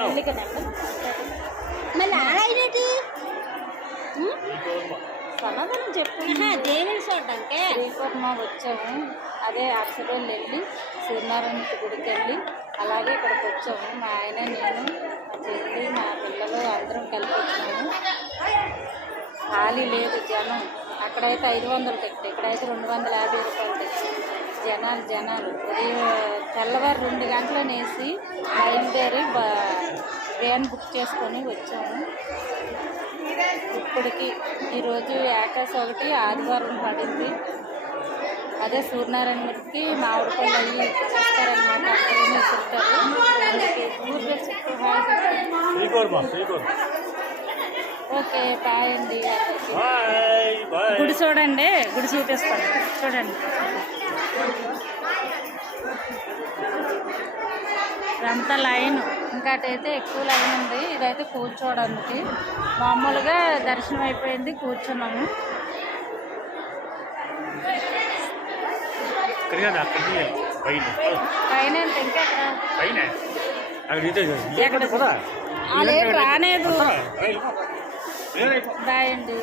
పెళ్ళికనండి మళ్ళీ ఆడైనటి సమాధానం చెప్పు. దేనిని చూడడానికి శ్రీకుర్మ వచ్చాము. అదే అక్షరాలు వెళ్ళి సూర్యనారాయణ గుడికి వెళ్ళి అలాగే ఇక్కడికి వచ్చాము. మా ఆయన, నేను, మా చెల్లి, మా పిల్లలు అందరం కలిపి వచ్చాము. ఖాళీ లేదు జనం. అక్కడైతే 500 టికెట్, ఇక్కడైతే 250 రూపాయలు టికెట్. జనాలు ఉదయం తెల్లవారు 2 గంటలు వేసి బయలుదేరి ట్రైన్ బుక్ చేసుకొని వచ్చాము. ఇప్పటికి ఈరోజు ఏకాశి 1 ఆదివారం పడింది. అదే సూర్యనారాయణకి మామిడిపళ్ళు అవి చేస్తారనమాట. అక్కడనే చెప్తారు. ఓకే బాయ్ అండి. గుడి చూడండి, గుడి చూపిస్తాను చూడండి. ఇదంతా లైన్, ఇంకటైతే ఎక్కువ లైన్ ఉంది. ఇదైతే కూర్చోవడానికి మామూలుగా దర్శనం అయిపోయింది, కూర్చున్నాము. పైన ఇంకా ఎక్కడ రాలేదు. బాయ్ అండి.